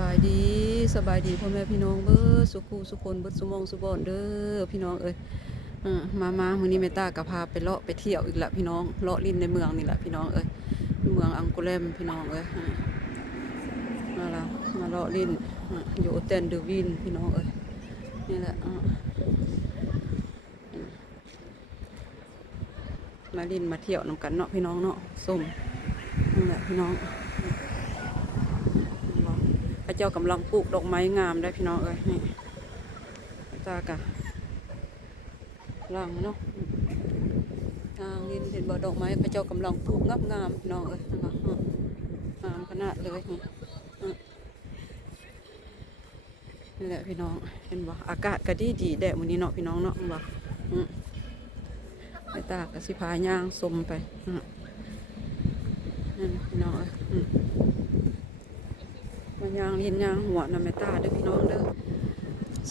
บายดีสบายดีพ่อแม่พี่น้องเบิดสุขูสุคนเบิดสุมองสุบอนเด้อพี่น้องเอ้ยมามื้อนี้แม่ตาก็พาไปเลาะไปเที่ยวอีกละพี่น้องเลาะลิ้นในเมืองนี่แหละพี่น้องเอ้ยเมืองอังโกเลมพี่น้องเอ้ยมาละมาเลาะลิ้นอยู่โอเทนเดอวินพี่น้องเอ้ยนี่แหละมาลิ้นมาเที่ยวนำกันเนาะพี่น้องเนาะส้มนี่แหละพี่น้องพระเจ้ากำลังปลูกดอกไม้งามได้พี่น้องเอ้ยนี่ตากะล่างเนาะทางลินเห็นบ่ดอกไม้พระเจ้ากำลังปลูกงามพี่น้องเอ้ยงามขนาดเลยนี่แหละพี่น้องเห็นบ่อากาศก็ดีแดดมื้อนี้เนาะพี่น้องเนาะบ่ไปตากะสิพาย่างสมไปนั่นพี่น้องเอ้ยมันย่างลินย่างหัวนะแม่ตาเด้อพี่น้องเด้อ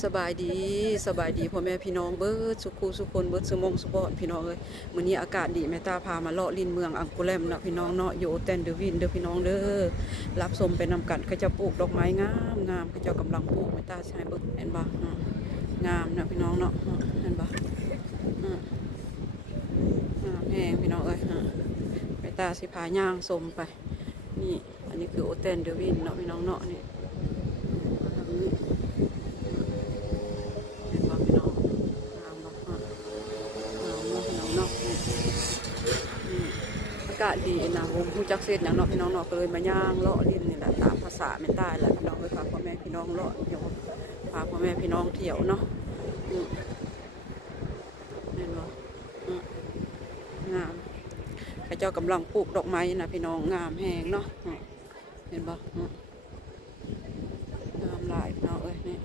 สบายดีพ่อแม่พี่น้องเบิดสุขุสุคนเบิดสุมงสุบอนพี่น้องเอ้ยมื้อนี้อากาศดีแม่ตาพามาเลาะลิ้นเมืองอังโกเลมเนาะพี่น้องเนาะอยู่เต็นเดอวินเด้อพี่น้องเด้อรับชมไปนำกันเขาจะปลูกดอกไม้งามเขาเจ้ากำลังปลูกแม่ตาใช้เบิ่งเห็นบ่งามนะพี่น้องเนาะเห็นบ่งามแฮงพี่น้องเอ้ยแม่ตาสิพาย่างชมไปนี่อันนี้คือโอเทนเดอวินเนาะพี่น้องเนาะนี่อากาศดีนะผมผู้จักเส้นอย่างเนาะพี่น้องเนาะก็เลยมาย่างเลาะลิ้นนี่แหละตามภาษาเมตใต้แหละพี่น้องเลยพาพ่อแม่พี่น้องเลาะเที่ยวพาพ่อแม่พี่น้องเที่ยวเนาะเห็นบ่งามข้าเจ้ากำลังปลูกดอกไม้นะพี่น้องงามแหงเนาะเห็นบ่งามหลายพี่น้องเอ้ยนี่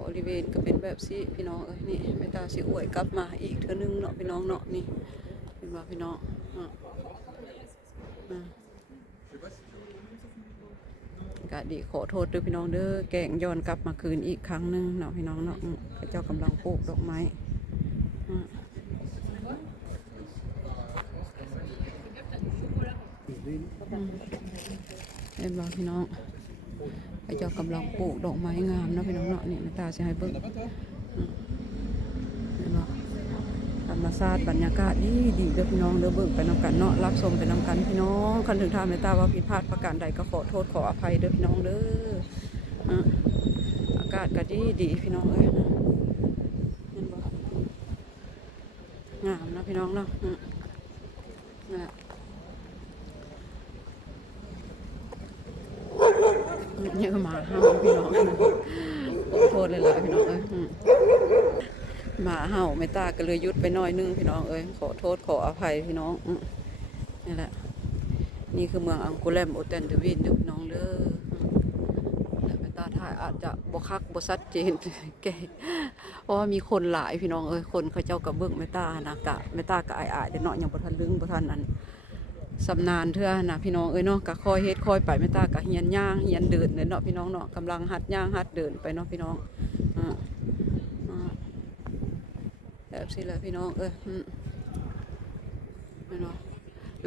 บริเวณก็เป็นแบบสิพี่น้องเอ้ยนี่แม่ตาสิอวยกลับมาอีกเทื่อนึงเนาะพี่น้องเนาะนี่เห็นบ่พี่น้องกะดีขอโทษด้วยพี่น้องเด้อแกงย้อนกลับมาคืนอีกครั้งนึงเนาะพี่น้องเนาะข้าเจ้ากำลังปลูกดอกไม้เห็นบ่พี่น้องไอ้เจ้ากำลังปลูกดอกไม้งามนะพี่น้องเนาะนี่แม่ตาจะให้เบิ่งเห็นบ่ธรรมชาติบรรยากาศดีเด้อพี่น้องเด้อเบิ่งไปนำกันเนาะรับชมไปนำกันพี่น้องคันถึงทางแม่ตาว่าผิดพลาดประการใดก็ขอโทษขออภัยเด้อพี่น้องเด้ออากาศก็ดีพี่น้องเอ้ยเห็นบ่งามนะพี่น้องเนาะเนี่ยมาห้าวพี่น้องขอโทษเลยล่ะพี่น้องเอ้ยหมาเห่าไม่ตาก็เลยยุดไปหน่อยนึงพี่น้องเอ้ยขอโทษขออภัยพี่น้องนี่แหละนี่คือเมืองอังโกเลมโอเทนเดอวินเด้อพี่น้องเด้อแต่ไม่ตาถ่ายอาจจะบ่คักบ่ชัดเจนแกเพราะว่ามีคนหลายพี่น้องเอ้ยคนเขาเจ้ากับเบิ้งไม่ตานะกะไม่ตากะอายเดี๋ยวเนาะยังบ่ทันลึงบ่ทันอันสำนานเถื่อนะพี่น้องเอ้ยเนาะกะคอยเฮ็ดคอยไปไม่ตากะเฮียนย่างเฮียนเดินเนาะพี่น้องเนาะกำลังหัดย่างหัดเดินไปเนาะพี่น้องแบบสิแหละพี่น้องเอ้ยเนาะ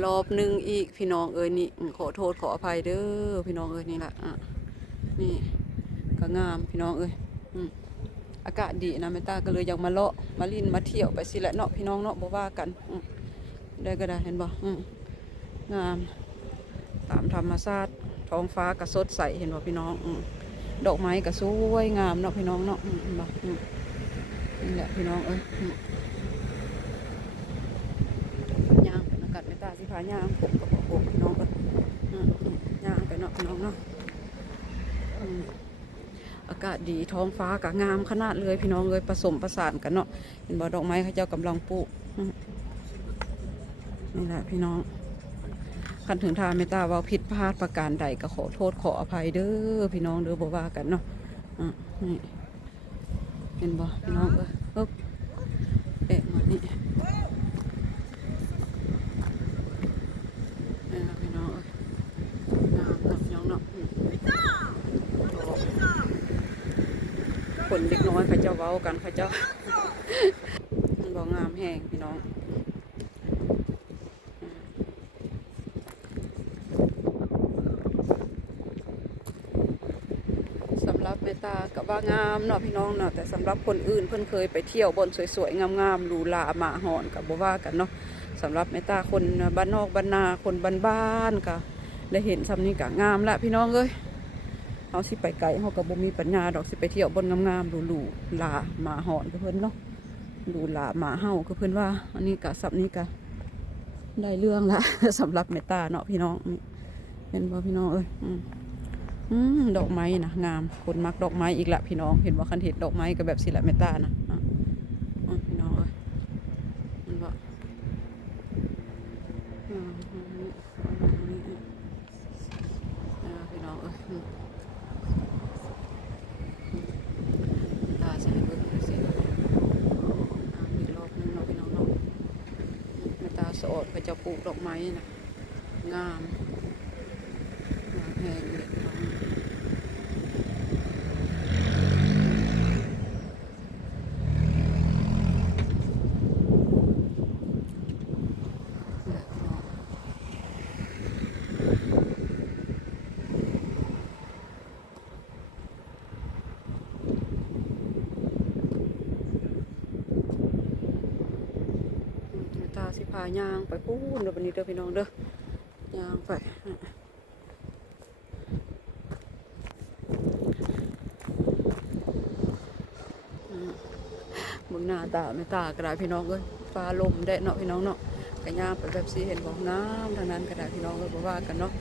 รอบนึงอีกพี่น้องเอ้ยนี่ขอโทษขออภัยเด้อพี่น้องเอ้ยนี่แหละนี่ก็งามพี่น้องเอ้ยอากาศดีนะแม่ตาก็เลยอยากมาเลาะมาลิ้นมาเที่ยวไปสิแหละเนาะพี่น้องเนาะบ่ว่ากันได้ก็ได้เห็นบ่งามตามธรรมชาติท้องฟ้าก็สดใสเห็นบ่พี่น้องดอกไม้ก็สวยงามเนาะพี่น้องเนาะเห็นบ่นี่แหละพี่น้องเอ้ยย่างไปนำกันแม่ตาสิพาย่างผมกับผมพี่น้องก็ย่างไปเนาะพี่น้องเนาะอากาศดีท้องฟ้าก็งามขนาดเลยพี่น้องเลยผสมประสานกันเนาะเห็นบ่ดอกไม้เขาเจ้ากำลังปลูกนี่แหละพี่น้องคันถึงทางเมตตาว่าผิดพลาดประการใดก็ขอโทษขออภัยเด้อพี่น้องเด้อบ่ว่ากันเนาะนี่เห็นบ่พี่น้องมานี่นี่นะพี่น้องงามนะพี่น้องเนาะคนเด็กน้อยเขาเจ้าเว้ากันเขาเจ้ามันบ่งามแห้งพี่น้อง กับว่างามเนาะพี่น้องเนาะแต่สำหรับคนอื่นเพิ่นเคยไปเที่ยวบนสวยๆงามๆหรูหราหมาหอนกับบ่ว่ากันเนาะสำหรับแม่ตาคนบ้านนอกบ้านนาคนบ้านๆก็ได้เห็นซ้ำนี้ก็งามละพี่น้องเอ้ยเฮาสิไปไกลเฮาก็บ่มีปัญญาดอกสิไปเที่ยวบนงามๆหรูๆหราหมาหอนคือเพิ่นเนาะหรูหราหมาเห่าคือเพิ่นว่าอันนี้ก็ซับนี้ก็ได้เรื่องละ สำหรับแม่ตาเนาะพี่น้องเห็นบ่พี่น้องเอ้ยดอกไม้นะงามคนมักดอกไม้อีกละพี่น้องเห็นว่าคันเห็ดดอกไม้ก็แบบสิละเมตตานะพี่น้องเอ้ยมันบอกพี่น้องเอ้ยตาใส่เบิ้งสิอีกรอบนึงเนาะพี่น้องเนาะเมตตาสอดพระเจ้าปลูกดอกไม้นะงามแพงเลยพี่น้องตาสิพายางไปพูนเด้อวันนี้เด้อพี่น้องเด้อยางไปมึงหน้าตาไม่ตากระดาษพี่น้องเอ้ยฟ้าลมแดดเนาะพี่น้องเนาะกระยามไปแบบสีเห็นบอกน้ำทางนั้นกระดาษพี่น้องเลยบอกว่ากันเนาะ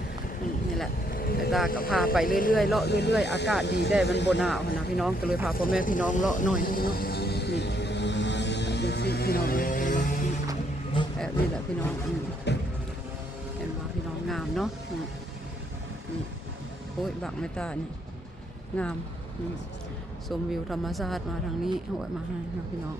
นี่แหละแต่ตาก็พาไปเรื่อยๆเลาะเรื่อยๆอากาศดีได้มันโบหนาวนะพี่น้องก็เลยพาพ่อแม่พี่น้องเลาะหน่อยนึงเนาะนี่ดูสิพี่น้องเลยแบบนี้แหละพี่น้องเห็นว่าพี่น้องงามเนาะนี่โอ้ยบักไม่ตานี่งามชมวิวธรรมชาติมาทางนี้หัวมาให้นะพี่น้อง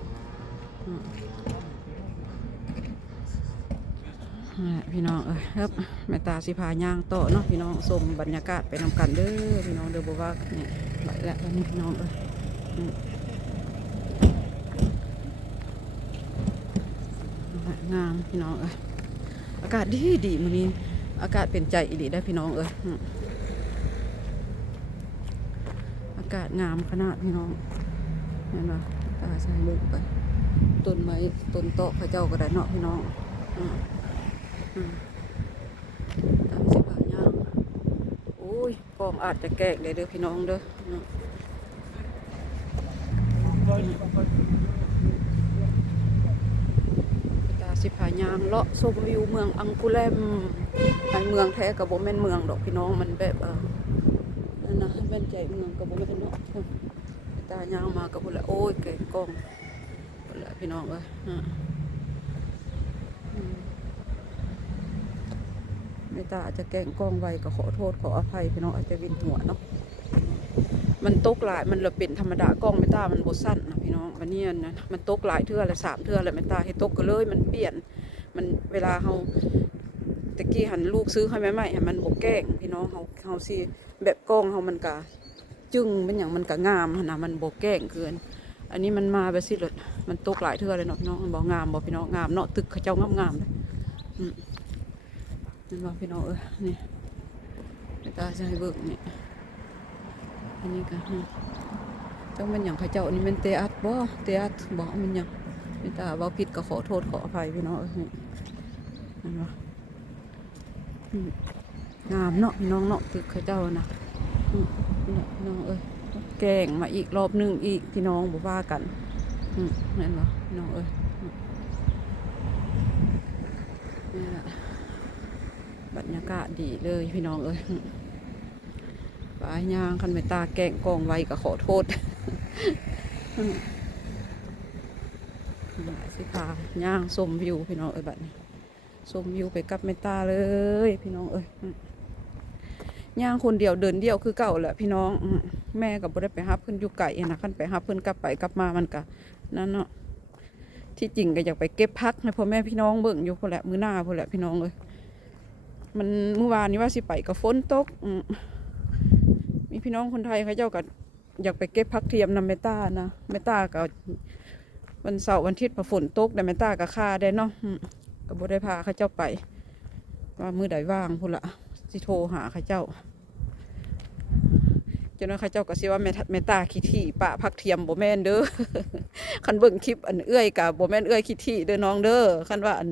พี่น้องครับแม่ตาสิพาย่างโตเนาะพี่น้องชมบรรยากาศไปนำกันเด้อพี่น้องเด้อบอกว่าเนี่ยไหลแล้วนี่พี่น้องงามพี่น้องอากาศดีมื้อนี้อากาศเป็นใจอีหลีได้พี่น้องอากาศงามขนาดพี่น้องเห็นไหมตาใส่ลูกไปต้นไม้ต้นโต๊ะพระเจ้าก็ได้เนาะพี่น้องตามสิบหาย่างโอ้ยฟอมอาจจะแกะเลยเด้อพี่น้องเด้อตาสิบหาย่างเลาะชมวิวเมืองอังกุแลมในเมืองแท้กับโบแม่นเมืองดอกพี่น้องมันแบบนั่นนะแม่นใจเมืองกับโบแม่นเนาะตาย่างมากับพวกละโอ้ยเก่งกล้องพวกละพี่น้องไม่ตาอาจจะแกล้งกล้องไวก็ขอโทษขออภัยพี่น้องอาจจะวินหัวเนาะมันตกหลายมันเราเป็นธรรมดากล้องไม่ตามันบดสั้นนะพี่น้องวันนี้นะมันตกหลายเทื่อละ3 เทื่อแล้วไม่ตาให้ตกก็เลยมันเปลี่ยนมันเวลาเขาตะกี้หันลูกซื้อให้แม่ใหม่มันบกแกล้งพี่น้องเขาสิแบบกล้องเขามันกะจึงเป็นอย่างมันกะงามนะมันบกแกล้งเกินอันนี้มันมาแบบสิเลยมันตกหลายเทื่อเลยเนาะพี่น้องมันบอกงามบอกพี่น้องงามเนาะตึกเขาเจ้างามเลยนี่บอกพี่น้องนี่ตาจะให้เบิกนี่อันนี้ก็ต้องเป็นอย่างเขาเจ้านี่เป็นเตอัดบ่เตอัดบอกมันอย่างไม่ตาว่าผิดก็ขอโทษขออภัยพี่น้องนี่บอกงามเนาะพี่น้องเนาะตึกเขาเจ้านะพี่น้องแกงมาอีกรอบนึงอีกพี่น้องบอกว่ากันนั่นเหรอพี่น้องนี่แหละบรรยากาศดีเลยพี่น้องปลายยางคันไม่ตาแกงกองไว้ก็ขอโทษสิพาย่างชมวิวพี่น้องบัดนี้ชมวิวไปกับไม่ตาเลยพี่น้องย่างคนเดียวเดินเดียวคือเก่าแหละพี่น้องแม่กับบ่ได้ไปฮับเพิ่นอยู่ไก่นะคันไปฮับเพิ่นกลับไปกลับมามันก็นั่นเนาะที่จริงก็อยากไปเก็บพักนะพ่อแม่พี่น้องเบิ่งอยู่พอแหละมื้อหน้าพอแหละพี่น้องมันเมื่อวานนี้ว่าสิไปกับฝนตกมีพี่น้องคนไทยเขาเจ้าก็อยากไปเก็บพักเทียมนำเมตานะเมตาก็วันเสาร์วันอาทิตย์พอฝนตกแต่เมตาก็ค่าได้เนาะก็บ่ได้พาเขาเจ้าไปว่ามื้อใดว่างพุ่นละสิโทรหาเขาเจ้า จ้าน้อยเขาเจ้าก็สิว่าแม่ตาขี้ที่ปะพักเทียมบ่แม่นเด้อ คันเบิ่งคลิปอันเอื้อยกับบ่แม่นเอื้อยขี้ที่เด้อน้องเด้อคันว่าอัน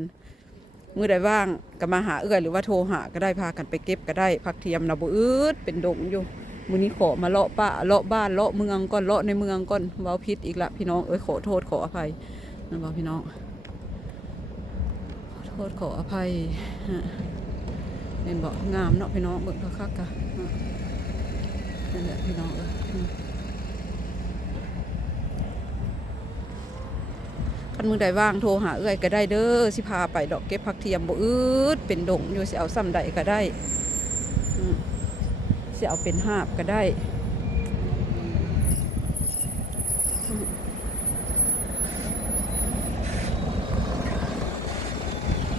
มื้อใดว่างก็มาหาเอื้อยหรือว่าโทรหาก็ได้พากันไปเก็บก็ได้พักเทียมน่ะบ่อืดเป็นดงอยู่มื้อนี้ขอมาเลาะป่าเลาะบ้านเลาะเมืองก่อนเลาะในเมืองก่อนเว้าผิดอีกละพี่น้องขอโทษขออภัยนั่นบ่พี่น้องขอโทษขออภัยเห็นบ่งามเนาะพี่น้องเบิ่งคักๆกะนั่นแหละพี่น้องคันมือใดว่างโทรหาเอื้อยก็ได้เด้อสิพาไปดอกเก็บผักเทียมบ่อืดเป็นดงอยู่สิเอาซ้ำใดก็ได้สิเอาเป็นหาบก็ได้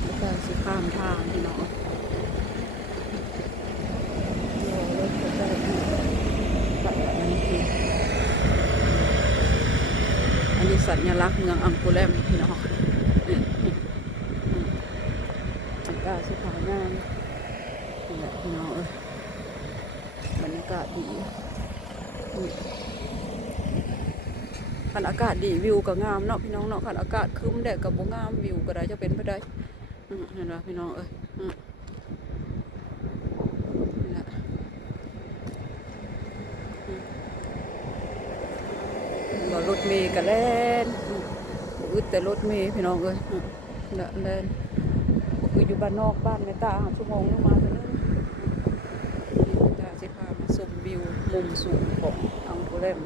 แล้วก็สิข้ามทางพี่น้องอันนี้สัญลักษณ์เมืองอังกูแลมพี่น้องกาสุภางามนี่แหละพี่น้องบรรยากาศดีคันอากาศดีวิวก็งามเนาะพี่น้องเนาะคันอากาศครึ้มแดดกับบ่งามวิวก็ได้จะเป็นไปได้เห็นไหมพี่น้องนี่แหละรถเมย์ก็แล่นอึดแต่รถเมย์พี่น้องแล่นคืออยู่บ้านนอกบ้านแม่ตาชั่วโมงนึงมาเท่านั้นจะสิพามาชมวิวมุมสูงของอังกูแลม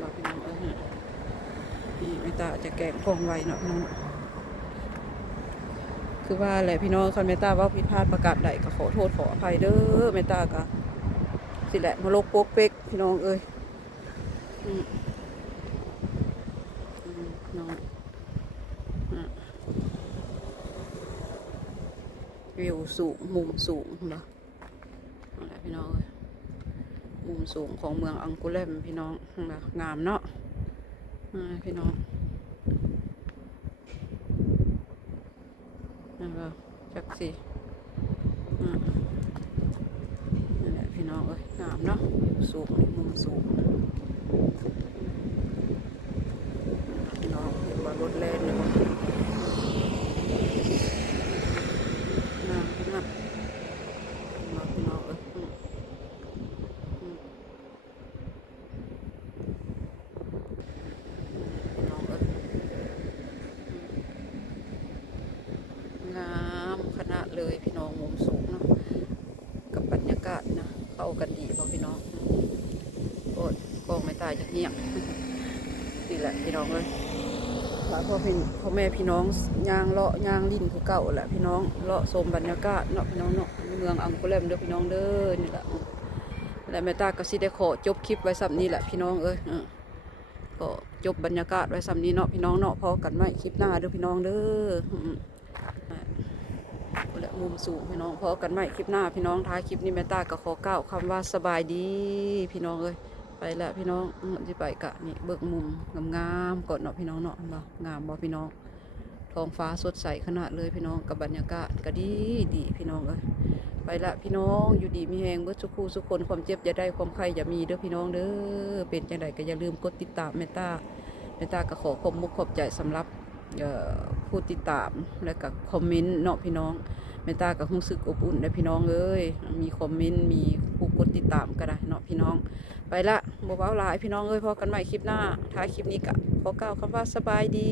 เราพี่น้องนี่แม่ตาจะแกงกองไว้เนาะพี่น้องคือว่าแหละพี่น้องคันแม่ตาว่าผิดพลาดประกาศใดก็ขอโทษขออภัยเด้อแม่ตาก็สิแหละมาโลกโป๊กเป๊กพี่น้องน้องวิวสูงมุมสูงเนาะอะไรพี่น้องมุมสูงของเมืองอังกูแลมพี่น้องงามเนาะพี่น้องนั่นก็จักสินั่นแหละพี่น้องงามเนาะสูงมุมสูงพี่น้องเห็นว่ารถแล่นเลยงามขนาดเลยพี่น้องมุมสูงเนาะกับบรรยากาศนะเข้ากันดีเพราะพี่น้องโอ้ยกองไม่ตายจากเงียบนี่แหละพี่น้องเลยแล้วพ่อแม่พี่น้องย่างเลาะย่างลิ้นคือเก่าแหละพี่น้องเลาะชมบรรยากาศเนาะพี่น้องเนาะเมืองอังกูแลมเด้อพี่น้องเด้อนี่แหละและแม่ตาก็สิได้ขอจบคลิปไว้ซ้ำนี้แหละพี่น้องก็จบบรรยากาศไว้ซ้ำนี้เนาะพี่น้องเนาะพอกันไหมคลิปหน้าเด้อพี่น้องเด้อและมุมสูงพี่น้องพอกันไหมคลิปหน้าพี่น้องท้ายคลิปนี้แม่ตาก็ขอกล่าวคำว่าสบายดีพี่น้องไปแล้วพี่น้องที่ไปกะนี่เบิกมุมงามๆก่อนเนาะพี่น้องเนาะงามบ่พี่น้องท้องฟ้าสดใสขนาดเลยพี่น้องกับบรรยากาศก็ดีพี่น้องไปละพี่น้องอยู่ดีมีแหงเบิดสุขูสุคนความเจ็บอย่าได้ความไข้อย่ามีเด้อพี่น้องเด้อเป็นจังใดก็อย่าลืมกดติดตามแม่ตาก็ขอขอบมุกขอบใจสำหรับผู้ติดตามและก็คอมเมนต์เนาะพี่น้องแม่ตาก็รู้สึกอบอุ่นนะพี่น้องมีคอมเมนต์มีผู้กดติดตามก็ได้เนาะพี่น้องไปละบ่เว้าหลายพี่น้องพอกันใหม่คลิปหน้าท้ายคลิปนี้ก็ขอกล่าวคำว่าสบายดี